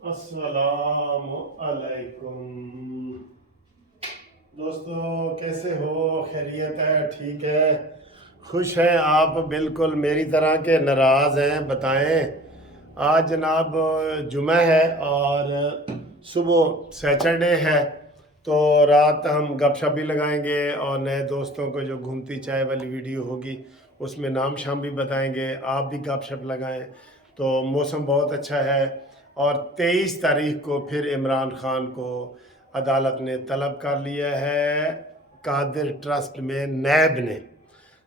अस्सलाम अलैकुम दोस्तों, कैसे हो? खैरियत है? ठीक है? खुश हैं आप? बिल्कुल मेरी तरह के नाराज़ हैं? बताएं। आज जनाब जुमा है और सुबह सैटरडे है, तो रात हम गपशप भी लगाएंगे और नए दोस्तों को जो घूमती चाय वाली वीडियो होगी उसमें नाम शाम भी बताएंगे। आप भी गपशप लगाएं। तो मौसम बहुत अच्छा है और 23 तारीख को फिर इमरान खान को अदालत ने तलब कर लिया है, कादिर ट्रस्ट में नैब ने।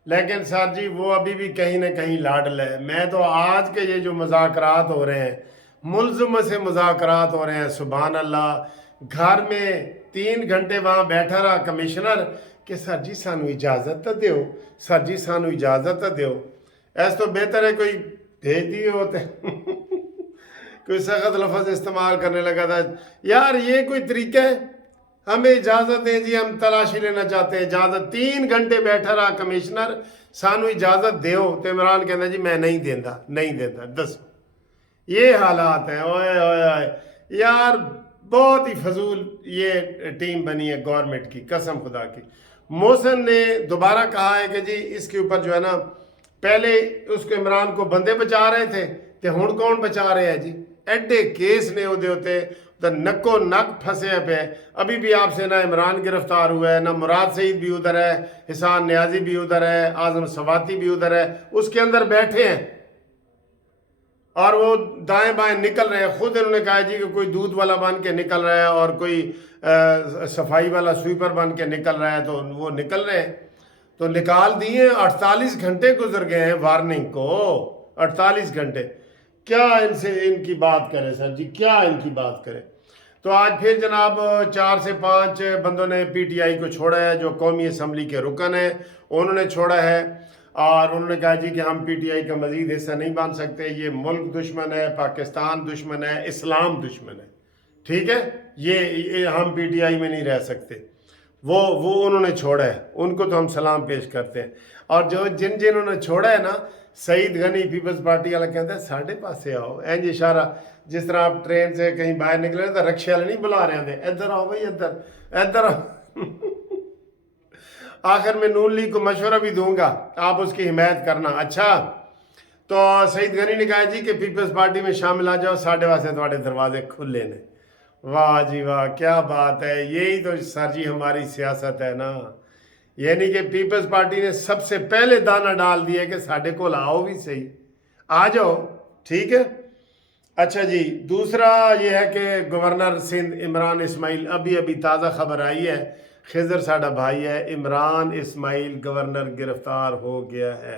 लेकिन सर जी वो अभी भी कहीं ना कहीं लाडल है। मैं तो आज के ये जो मुज़ाकरात हो रहे हैं, मुल्ज़म से मुज़ाकरात हो रहे हैं, सुभान अल्लाह। घर में 3 घंटे वहाँ बैठा रहा कमिश्नर कि सर जी सानू इजाज़त तो दो, सर जी सानू इजाज़त तो दो। ऐसा तो बेहतर है कोई भेज दिए होते कोई सख्त लफ्ज़ इस्तेमाल करने लगा था। यार ये कोई तरीका है? हमें इजाज़त दें जी, हम तलाशी लेना चाहते हैं, इजाज़त। 3 घंटे बैठा रहा कमिश्नर, सानू इजाज़त दो। तो इमरान कहना जी मैं नहीं देता, नहीं देता। दसो ये हालात हैं। ओए ओए ओए यार, बहुत ही फजूल ये टीम बनी है गवर्नमेंट की, कसम खुदा की। मोहसन ने दोबारा कहा है कि जी इसके ऊपर जो है ना, पहले उसको इमरान को बंदे बचा रहे थे, तो हुण कौन बचा रहे हैं जी? एडे केस ने उहदे उत्ते तो नक्को नक फंसे पे। अभी भी आपसे ना इमरान गिरफ्तार हुआ है, ना मुराद सईद भी उधर है, हिसान न्याजी भी उधर है, आजम सवाती भी उधर है, उसके अंदर बैठे हैं और वो दाएं बाएं निकल रहे हैं। खुद इन्होंने कहा जी कि कोई दूध वाला बन के निकल रहा है और कोई सफाई वाला स्वीपर बन के निकल रहा है, तो वो निकल रहे हैं। तो निकाल दिए। 48 घंटे गुजर गए हैं वार्निंग को, 48 घंटे। क्या इनसे इनकी बात करें सर जी, क्या इनकी बात करें? तो आज फिर जनाब 4 से 5 बंदों ने पीटीआई को छोड़ा है, जो कौमी असम्बली के रुकन है उन्होंने छोड़ा है। और उन्होंने कहा जी कि हम पीटीआई का मजीद हिस्सा नहीं बन सकते, ये मुल्क दुश्मन है, पाकिस्तान दुश्मन है, इस्लाम दुश्मन है। ठीक है, ये हम पीटीआई में नहीं रह सकते। वो उन्होंने छोड़ा है, उनको तो हम सलाम पेश करते हैं। और जो जिन्होंने छोड़ा है ना, सईद गनी पीपल्स पार्टी वाला कहता है साढ़े पासे आओ, इंज इशारा, जिस तरह आप ट्रेन से कहीं बाहर निकले तो रक्शे वाले नहीं बुला रहे होंगे, इधर आओ भाई, इधर इधर आओ। आखिर में नून लीग को मशवरा भी दूंगा, आप उसकी हिमायत करना। अच्छा, तो सईद गनी ने कहा जी कि पीपल्स पार्टी में शामिल आ जाओ, साढ़े वास्ते थोड़े दरवाजे खुले ने। वाह जी वाह, क्या बात है। यही तो सर जी हमारी सियासत है ना। यानी कि पीपल्स पार्टी ने सबसे पहले दाना डाल दिया कि साढ़े को आओ भी सही, आ जाओ। ठीक है। अच्छा जी, दूसरा ये है कि गवर्नर सिंध इमरान इस्माइल, अभी अभी ताज़ा खबर आई है, खिजर साडा भाई है, इमरान इस्माइल गवर्नर गिरफ्तार हो गया है।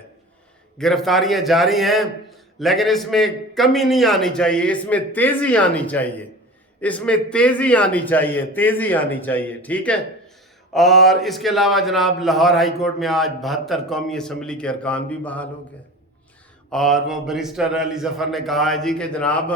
गिरफ्तारियां जारी हैं, लेकिन इसमें कमी नहीं आनी चाहिए, इसमें तेज़ी आनी चाहिए, इसमें तेज़ी आनी चाहिए, तेज़ी आनी चाहिए। ठीक है। और इसके अलावा जनाब लाहौर हाई कोर्ट में आज 72 कौमी असम्बली के अरकान भी बहाल हो गए। और वो बैरिस्टर अली जफ़र ने कहा है जी कि जनाब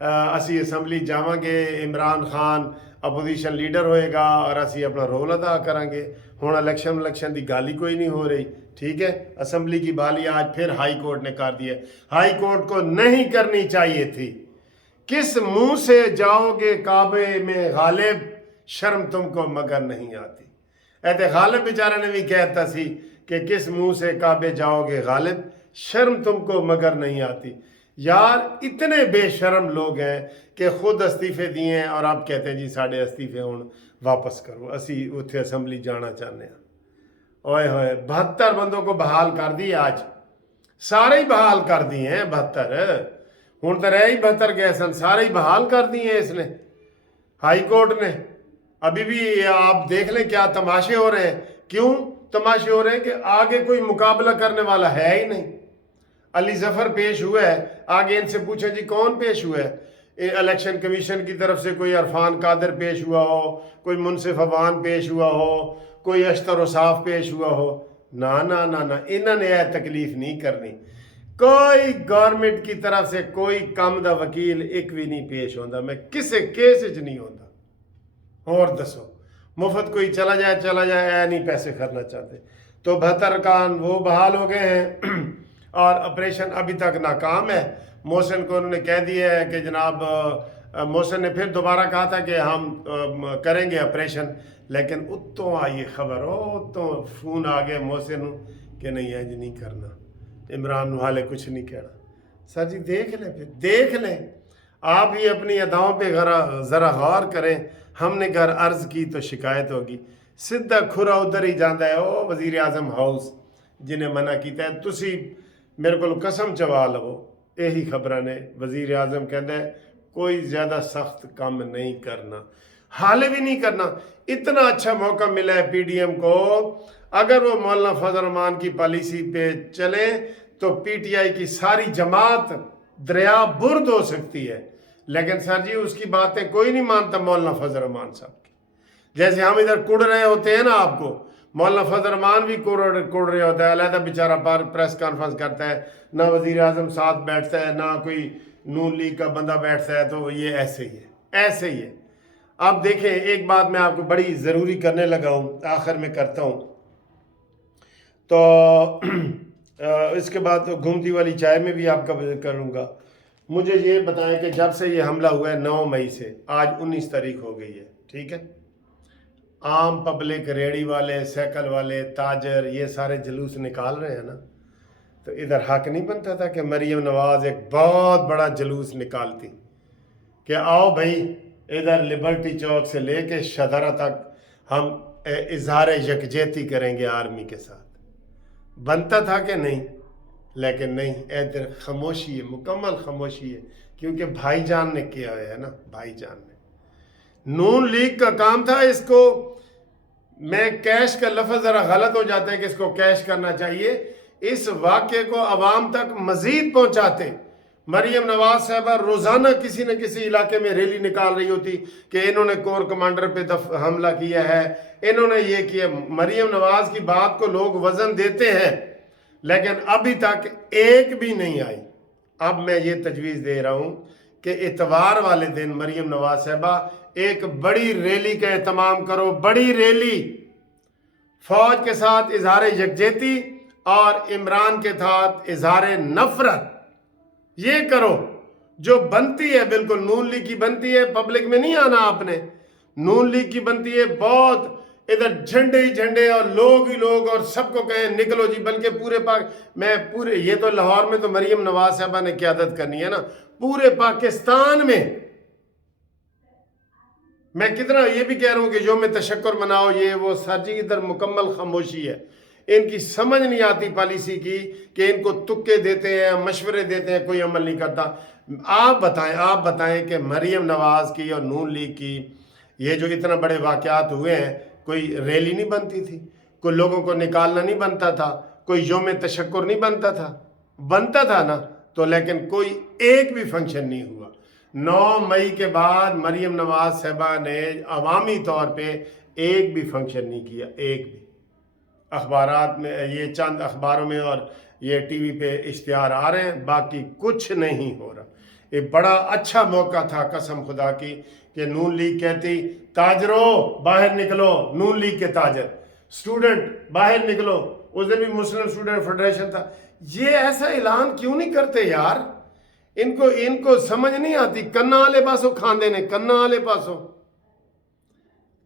असी असम्बली जावांगे, इमरान खान अपोजिशन लीडर होएगा और असी अपना रोल अदा करांगे। हुण इलेक्शन की गाली कोई नहीं हो रही। ठीक है, असम्बली की बहाली आज फिर हाई कोर्ट ने कर दी है। हाई कोर्ट को नहीं करनी चाहिए थी। किस मुंह से जाओगे काबे में गालिब, शर्म तुमको मगर नहीं आती। ऐते गालिब बेचारे ने भी कहता सी कि किस मुंह से काबे जाओगे गालिब, शर्म तुमको मगर नहीं आती। यार इतने बेशर्म लोग हैं कि खुद अस्तीफे दिए हैं और आप कहते हैं जी साढ़े अस्तीफे हुण वापस करो, असी उत्थे असम्बली जाना चाहते हैं। ओए होए, 72 बंदों को बहाल कर दी आज, सारे ही बहाल कर दिए हैं 72। हुण तो रह ही 72 गए सन, सारे ही बहाल कर दिए हैं इसने, हाई कोर्ट ने। अभी भी आप देख लें क्या तमाशे हो रहे हैं। क्यों तमाशे हो रहे हैं? कि आगे कोई मुकाबला करने वाला है ही नहीं। अली जफर पेश हुआ है, आगे इनसे पूछे जी कौन पेश हुआ है? इलेक्शन कमीशन की तरफ से कोई अरफान कादर पेश हुआ हो, कोई मुनसिफ अवान पेश हुआ हो, कोई अश्तर वसाफ पेश हुआ हो? ना ना ना ना, इन्होंने यह तकलीफ नहीं करनी। कोई गवर्नमेंट की तरफ से कोई कम दा वकील एक भी नहीं पेश होता। मैं किसी केस च नहीं होता। और दसो, मुफ्त कोई चला जाए, ऐ नहीं पैसे करना चाहते। तो 72 अरकान वो बहाल हो गए हैं और ऑपरेशन अभी तक नाकाम है। मोहसिन को उन्होंने कह दिया है कि जनाब محسن نے پھر دوبارہ کہا تھا کہ ہم کریں گے آپریشن، لیکن اتوں آئی خبر اتوں فون آ گئے محسن کہ نہیں ہے جی نہیں کرنا، عمران حالے کچھ نہیں کہنا۔ سر جی دیکھ لیں، پھر دیکھ لیں، آپ ہی اپنی اداؤں پہ ذرا غور کریں۔ ہم نے گھر عرض کی تو شکایت ہوگی، سدھا کھرا ادھر ہی جانا ہے او وزیر اعظم ہاؤس جنہیں منع کیتا ہے، تسی میرے کو قسم چوا لو یہی خبریں نے۔ وزیر اعظم کہتا ہے کوئی زیادہ سخت کام نہیں کرنا، حالے بھی نہیں کرنا۔ اتنا اچھا موقع ملا ہے پی ڈی ایم کو، اگر وہ مولانا فضل الرحمان کی پالیسی پہ چلیں تو پی ٹی آئی کی ساری جماعت دریا برد ہو سکتی ہے، لیکن سر جی اس کی باتیں کوئی نہیں مانتا مولانا فضل الرحمان صاحب کی۔ جیسے ہم ادھر کڑ رہے ہوتے ہیں نا آپ کو، مولانا فضل الرحمان بھی کڑ رہے ہوتا ہے، علیحدہ بیچارہ پریس کانفرنس کرتا ہے، نہ وزیر اعظم ساتھ بیٹھتا ہے، نہ کوئی نون لیگ کا بندہ بیٹھتا ہے، تو یہ ایسے ہی ہے، ایسے ہی ہے۔ اب دیکھیں ایک بات میں آپ کو بڑی ضروری کرنے لگا ہوں، آخر میں کرتا ہوں، تو اس کے بعد گھومتی والی چائے میں بھی آپ کا کروں گا۔ مجھے یہ بتائیں کہ جب سے یہ حملہ ہوا ہے 9 مئی سے آج 19 تاریخ ہو گئی ہے، ٹھیک ہے، عام پبلک، ریڑی والے، سیکل والے، تاجر، یہ سارے جلوس نکال رہے ہیں نا، تو ادھر حق نہیں بنتا تھا کہ مریم نواز ایک بہت بڑا جلوس نکالتی کہ آؤ بھائی ادھر لبرٹی چوک سے لے کے شدرہ تک ہم اظہار یکجہتی کریں گے آرمی کے ساتھ؟ بنتا تھا کہ نہیں؟ لیکن نہیں، ادھر خاموشی ہے، مکمل خاموشی ہے، کیونکہ بھائی جان نے کیا ہے نا، بھائی جان نے۔ نون لیگ کا کام تھا اس کو، میں کیش کا لفظ ذرا غلط ہو جاتا ہے کہ اس کو کیش کرنا چاہیے، اس واقعے کو عوام تک مزید پہنچاتے۔ مریم نواز صاحبہ روزانہ کسی نہ کسی علاقے میں ریلی نکال رہی ہوتی کہ انہوں نے کور کمانڈر پہ حملہ کیا ہے، انہوں نے یہ کیا۔ مریم نواز کی بات کو لوگ وزن دیتے ہیں، لیکن ابھی تک ایک بھی نہیں آئی۔ اب میں یہ تجویز دے رہا ہوں کہ اتوار والے دن مریم نواز صاحبہ ایک بڑی ریلی کا اہتمام کرو، بڑی ریلی، فوج کے ساتھ اظہار یکجہتی اور عمران کے ساتھ اظہار نفرت، یہ کرو جو بنتی ہے، بالکل نون لیگ کی بنتی ہے۔ پبلک میں نہیں آنا آپ نے، نون لیگ کی بنتی ہے، بہت ادھر جھنڈے ہی جھنڈے اور لوگ ہی لوگ، اور سب کو کہیں نکلو جی، بلکہ پورے یہ تو لاہور میں تو مریم نواز صاحبہ نے قیادت کرنی ہے نا، پورے پاکستان میں میں کتنا یہ بھی کہہ رہا ہوں کہ یوم تشکر مناؤ، یہ وہ، سر جی ادھر مکمل خاموشی ہے۔ ان کی سمجھ نہیں آتی پالیسی کی کہ ان کو تکے دیتے ہیں، مشورے دیتے ہیں، کوئی عمل نہیں کرتا۔ آپ بتائیں کہ مریم نواز کی اور نون لیگ کی یہ جو اتنا بڑے واقعات ہوئے ہیں، کوئی ریلی نہیں بنتی تھی، کوئی لوگوں کو نکالنا نہیں بنتا تھا، کوئی یوم تشکر نہیں بنتا تھا نا، تو لیکن کوئی ایک بھی فنکشن نہیں ہوا۔ 9 مئی کے بعد مریم نواز صاحبہ نے عوامی طور پہ ایک بھی فنکشن نہیں کیا، ایک بھی۔ اخبارات میں یہ چند اخباروں میں اور یہ ٹی وی پہ اشتہار آ رہے ہیں، باقی کچھ نہیں ہو رہا۔ یہ بڑا اچھا موقع تھا قسم خدا کی کہ نون لیگ کہتی تاجروں باہر نکلو، نون لیگ کے تاجر، سٹوڈنٹ باہر نکلو، اس دن بھی مسلم سٹوڈنٹ فیڈریشن تھا۔ یہ ایسا اعلان کیوں نہیں کرتے یار؟ ان کو سمجھ نہیں آتی، کنا والے پاسوں کھاندے نے، کنا والے پاسوں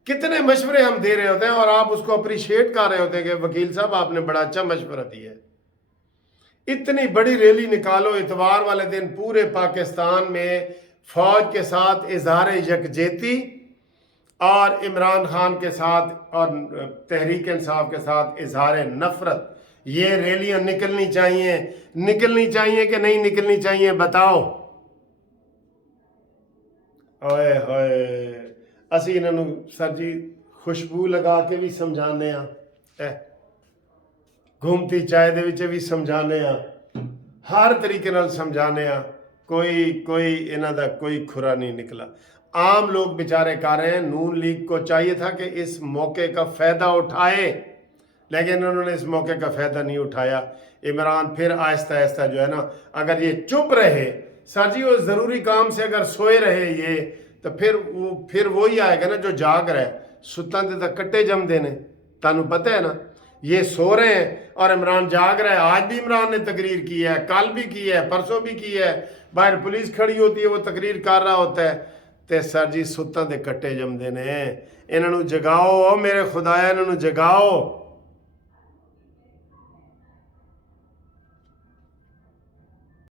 کتنے مشورے ہم دے رہے ہوتے ہیں اور آپ اس کو اپریشیٹ کر رہے ہوتے ہیں کہ وکیل صاحب آپ نے بڑا اچھا مشورہ دیا ہے۔ اتنی بڑی ریلی نکالو اتوار والے دن، پورے پاکستان میں فوج کے ساتھ اظہار یکجہتی اور عمران خان کے ساتھ اور تحریک انصاف کے ساتھ اظہار نفرت، یہ ریلیاں نکلنی چاہیے کہ نہیں نکلنی چاہیے؟ بتاؤ۔ اوئے ہوئے، اسی انہوں سر جی خوشبو لگا کے بھی سمجھانے ہاں، گھومتی چائے دے وچ بھی سمجھانے ہاں، ہر طریقے نال سمجھانے ہاں، کوئی انہاں دا کوئی کھرا نہیں نکلا۔ عام لوگ بیچارے کر رہے ہیں، نون لیگ کو چاہیے تھا کہ اس موقع کا فائدہ اٹھائے، لیکن انہوں نے اس موقع کا فائدہ نہیں اٹھایا۔ عمران پھر آہستہ آہستہ جو ہے نا، اگر یہ چپ رہے، سر جی وہ ضروری کام سے اگر سوئے رہے یہ، تو پھر وہی آئے گا نا جو جاگ رہا ہے، ستن دے تک کٹے جم دینے، تانوں پتہ ہے نا۔ یہ سو رہے ہیں اور عمران جاگ رہا ہے۔ آج بھی عمران نے تقریر کی ہے، کل بھی کی ہے، پرسوں بھی کی ہے، باہر پولیس کھڑی ہوتی ہے، وہ تقریر کر رہا ہوتا ہے۔ ਤੇ ਸਰ ਜੀ ਸੁੱਤਾਂ ਦੇ ਕੱਟੇ ਜੰਮਦੇ ਨੇ। ਇਹਨਾਂ ਨੂੰ ਜਗਾਓ ਮੇਰੇ ਖੁਦਾਇਆ, ਇਹਨਾਂ ਨੂੰ ਜਗਾਓ।